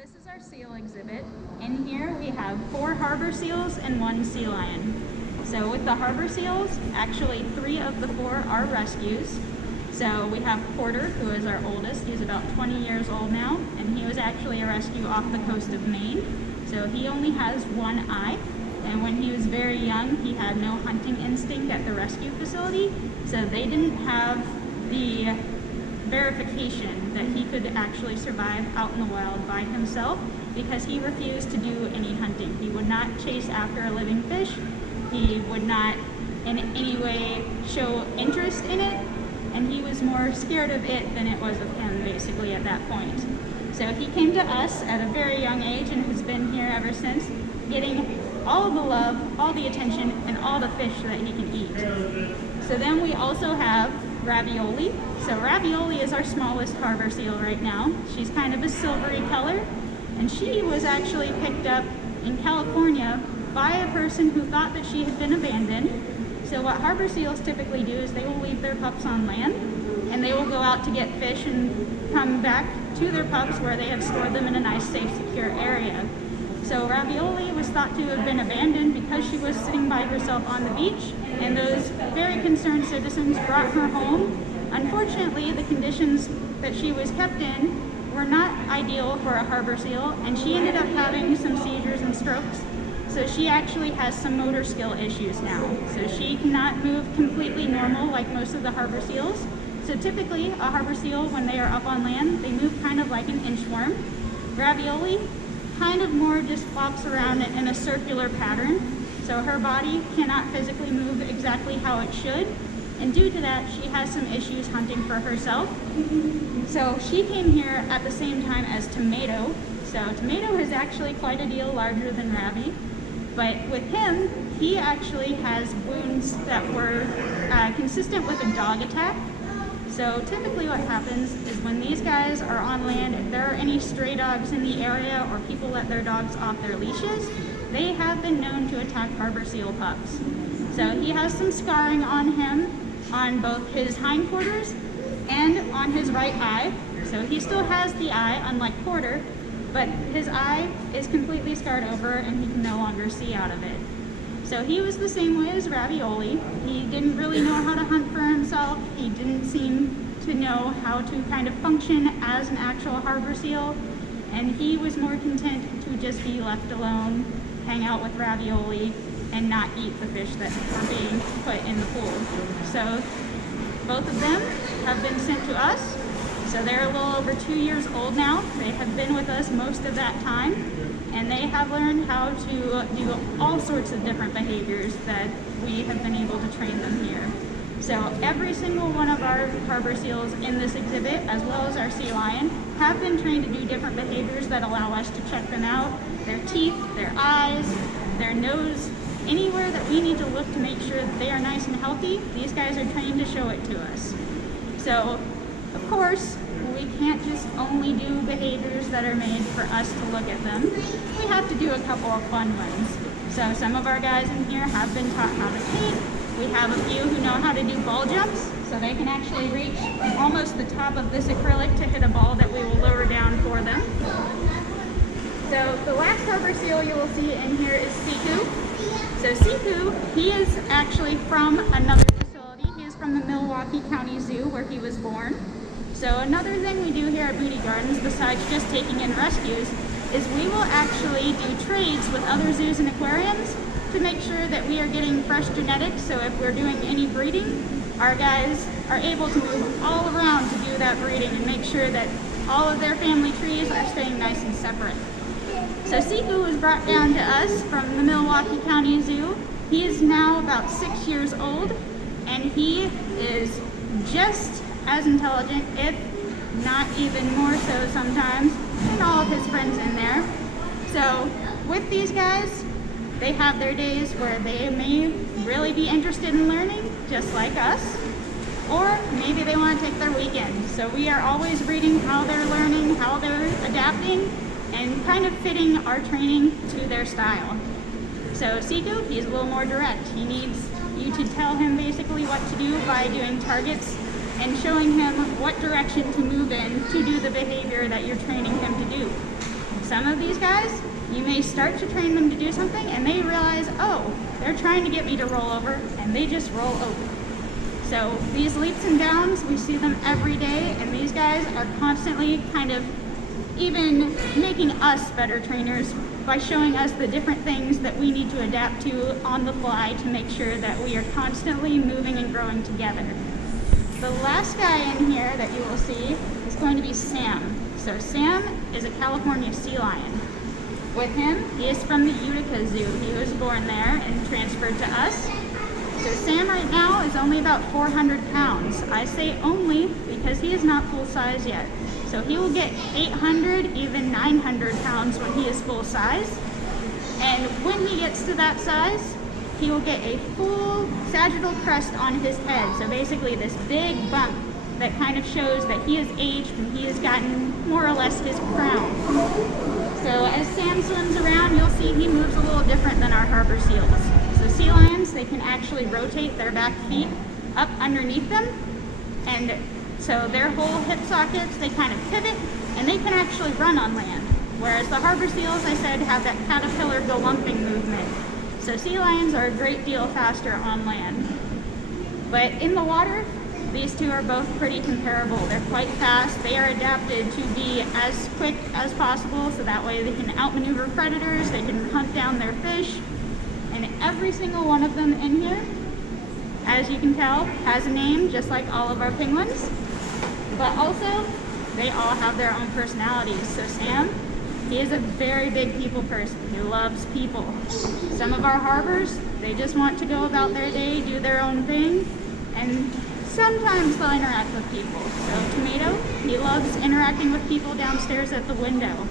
This is our seal exhibit. In here we have 4 harbor seals and 1 sea lion. So with the harbor seals, actually 3 of the 4 are rescues. So we have Porter, who is our oldest. He's about 20 years old now, and he was actually a rescue off the coast of Maine. So he only has 1 eye, and when he was very young, he had no hunting instinct at the rescue facility, so they didn't have the verification that he could actually survive out in the wild by himself, because he refused to do any hunting. He would not chase after a living fish. He would not in any way show interest in it, and he was more scared of it than it was of him, basically, at that point. So he came to us at a very young age and has been here ever since, getting all the love, all the attention, and all the fish that he can eat. So then we also have Ravioli. So Ravioli is our smallest harbor seal right now. She's kind of a silvery color, and she was actually picked up in California by a person who thought that she had been abandoned. So what harbor seals typically do is they will leave their pups on land, and they will go out to get fish and come back to their pups where they have stored them in a nice, safe, secure area. So Ravioli was thought to have been abandoned because she was sitting by herself on the beach, and those very concerned citizens brought her home. Unfortunately, the conditions that she was kept in were not ideal for a harbor seal, and she ended up having some seizures and strokes. So she actually has some motor skill issues now. So she cannot move completely normal like most of the harbor seals. So typically, a harbor seal, when they are up on land, they move kind of like an inchworm. Ravioli kind of more just flops around in a circular pattern. So her body cannot physically move exactly how it should. And due to that, she has some issues hunting for herself. So she came here at the same time as Tomato. So Tomato is actually quite a deal larger than Ravi. But with him, he actually has wounds that were consistent with a dog attack. So typically what happens is when these guys are on land, if there are any stray dogs in the area or people let their dogs off their leashes, they have been known to attack harbor seal pups. So he has some scarring on him on both his hindquarters and on his right eye. So he still has the eye, unlike Porter, but his eye is completely scarred over and he can no longer see out of it. So he was the same way as Ravioli. He didn't really know how to hunt for himself. He didn't seem to know how to kind of function as an actual harbor seal, and he was more content to just be left alone, hang out with Ravioli, and not eat the fish that were being put in the pool. So both of them have been sent to us. So they're a little over 2 years old now. They have been with us most of that time, and they have learned how to do all sorts of different behaviors that we have been able to train them here. So every single one of our harbor seals in this exhibit, as well as our sea lion, have been trained to do different behaviors that allow us to check them out. Their teeth, their eyes, their nose, anywhere that we need to look to make sure that they are nice and healthy, these guys are trained to show it to us. So, of course, we can't just only do behaviors that are made for us to look at them. We have to do a couple of fun ones. So some of our guys in here have been taught how to skate. We have a few who know how to do ball jumps, so they can actually reach almost the top of this acrylic to hit a ball that we will lower down for them. So the last harbor seal you will see in here is Siku. So Siku, he is actually from another facility. He is from the Milwaukee County Zoo where he was born. So another thing we do here at Moody Gardens, besides just taking in rescues, is we will actually do trades with other zoos and aquariums to make sure that we are getting fresh genetics. So if we're doing any breeding, our guys are able to move all around to do that breeding and make sure that all of their family trees are staying nice and separate. So Siku was brought down to us from the Milwaukee County Zoo. He is now about 6 years old, and he is just as intelligent, if not even more so sometimes, than all of his friends in there. So with these guys, they have their days where they may really be interested in learning, just like us, or maybe they want to take their weekend. So we are always reading how they're learning, how they're adapting, and kind of fitting our training to their style. So Siku, he's a little more direct. He needs you to tell him basically what to do by doing targets and showing him what direction to move in to do the behavior that you're training him to do. some of these guys, you may start to train them to do something and they realize, oh, they're trying to get me to roll over, and they just roll over. So these leaps and bounds, we see them every day, and these guys are constantly kind of even making us better trainers by showing us the different things that we need to adapt to on the fly to make sure that we are constantly moving and growing together. The last guy in here that you will see is going to be Sam. So Sam is a California sea lion. With him, he is from the Utica Zoo. He was born there and transferred to us. So Sam right now is only about 400 pounds. I say only because he is not full size yet. So he will get 800, even 900 pounds when he is full size. And when he gets to that size, he will get a full sagittal crest on his head. So basically this big bump that kind of shows that he has aged and he has gotten more or less his crown. So as Sam swims around, you'll see he moves a little different than our harbor seals. So sea lions, they can actually rotate their back feet up underneath them, and so their whole hip sockets, they kind of pivot, and they can actually run on land. Whereas the harbor seals, I said, have that caterpillar galumping movement. So sea lions are a great deal faster on land. But in the water, these two are both pretty comparable. They're quite fast. They are adapted to be as quick as possible, so that way they can outmaneuver predators, they can hunt down their fish. And every single one of them in here, as you can tell, has a name, just like all of our penguins. But also, they all have their own personalities. So Sam, he is a very big people person. He loves people. Some of our harbors, they just want to go about their day, do their own thing, and sometimes they'll interact with people. So Tomato, he loves interacting with people downstairs at the window.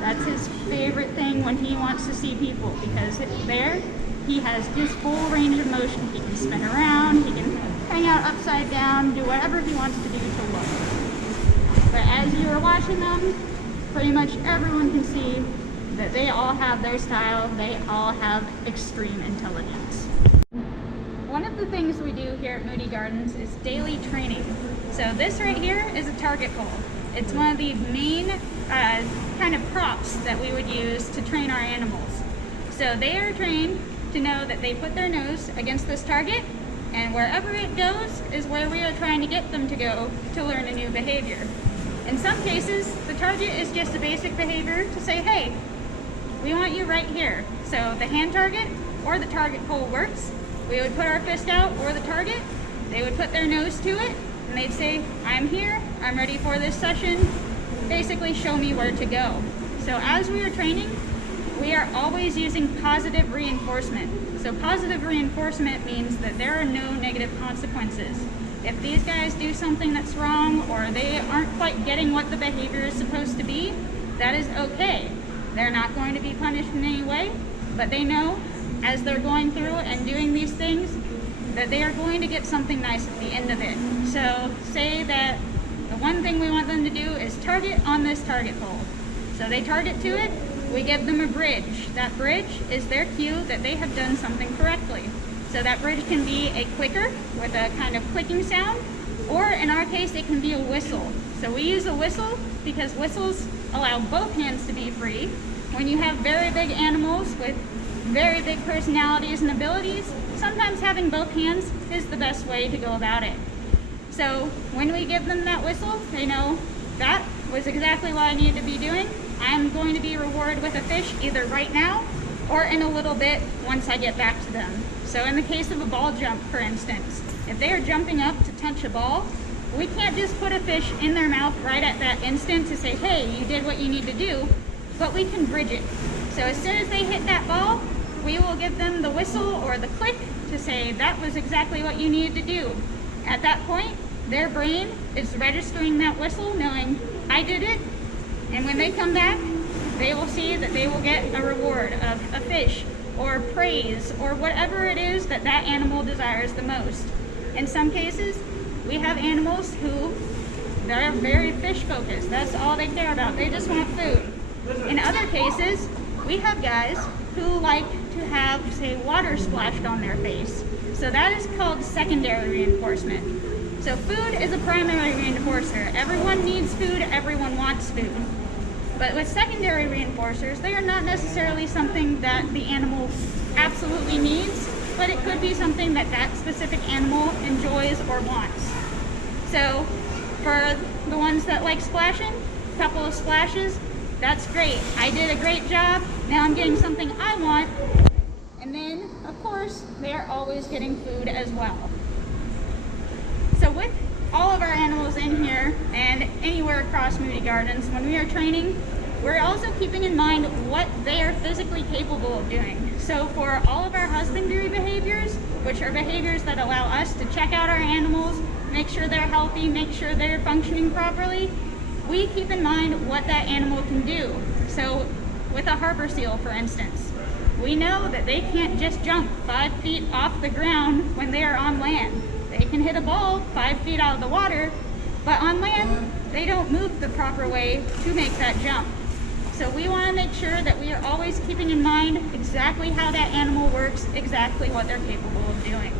That's his favorite thing when he wants to see people, because there he has his full range of motion. He can spin around, he can hang out upside down, do whatever he wants to do to look. But as you are watching them, pretty much everyone can see that they all have their style, they all have extreme intelligence. One of the things we do here at Moody Gardens is daily training. So this right here is a target pole. It's one of the main kind of props that we would use to train our animals. So they are trained to know that they put their nose against this target, and wherever it goes is where we are trying to get them to go to learn a new behavior. In some cases, the target is just a basic behavior to say, hey, we want you right here. So the hand target or the target pole works. We would put our fist out or the target, they would put their nose to it, and they'd say, I'm here, I'm ready for this session, basically show me where to go. So as we are training, we are always using positive reinforcement. So positive reinforcement means that there are no negative consequences. If these guys do something that's wrong or they aren't quite getting what the behavior is supposed to be, that is okay. They're not going to be punished in any way, but they know as they're going through and doing these things that they are going to get something nice at the end of it. So say that the one thing we want them to do is target on this target pole. So they target to it, we give them a bridge. That bridge is their cue that they have done something correctly. So that bridge can be a clicker with a kind of clicking sound, or in our case it can be a whistle. So we use a whistle because whistles allow both hands to be free. When you have very big animals with very big personalities and abilities, sometimes having both hands is the best way to go about it. So when we give them that whistle, they know that was exactly what I need to be doing. I'm going to be rewarded with a fish either right now or in a little bit once I get back to them. So in the case of a ball jump, for instance, if they are jumping up to touch a ball, we can't just put a fish in their mouth right at that instant to say, hey, you did what you need to do, but we can bridge it. So as soon as they hit that ball, we will give them the whistle or the click to say that was exactly what you needed to do. At that point, their brain is registering that whistle, knowing I did it, and when they come back, they will see that they will get a reward of a fish or praise or whatever it is that that animal desires the most. In some cases, we have animals who they're very fish focused. That's all they care about. They just want food. In other cases, we have guys who like to have, say, water splashed on their face. So that is called secondary reinforcement. So food is a primary reinforcer. Everyone needs food, everyone wants food. But with secondary reinforcers, they are not necessarily something that the animal absolutely needs, but it could be something that that specific animal enjoys or wants. So for the ones that like splashing, a couple of splashes, that's great. I did a great job. Now I'm getting something I want. And then, of course, they're always getting food as well. So with all of our animals in here and anywhere across Moody Gardens, when we are training, we're also keeping in mind what they are physically capable of doing. So for all of our husbandry behaviors, which are behaviors that allow us to check out our animals, make sure they're healthy, make sure they're functioning properly, we keep in mind what that animal can do. So with a harbor seal, for instance, we know that they can't just jump 5 feet off the ground when they are on land. They can hit a ball 5 feet out of the water, but on land, they don't move the proper way to make that jump. So we want to make sure that we are always keeping in mind exactly how that animal works, exactly what they're capable of doing.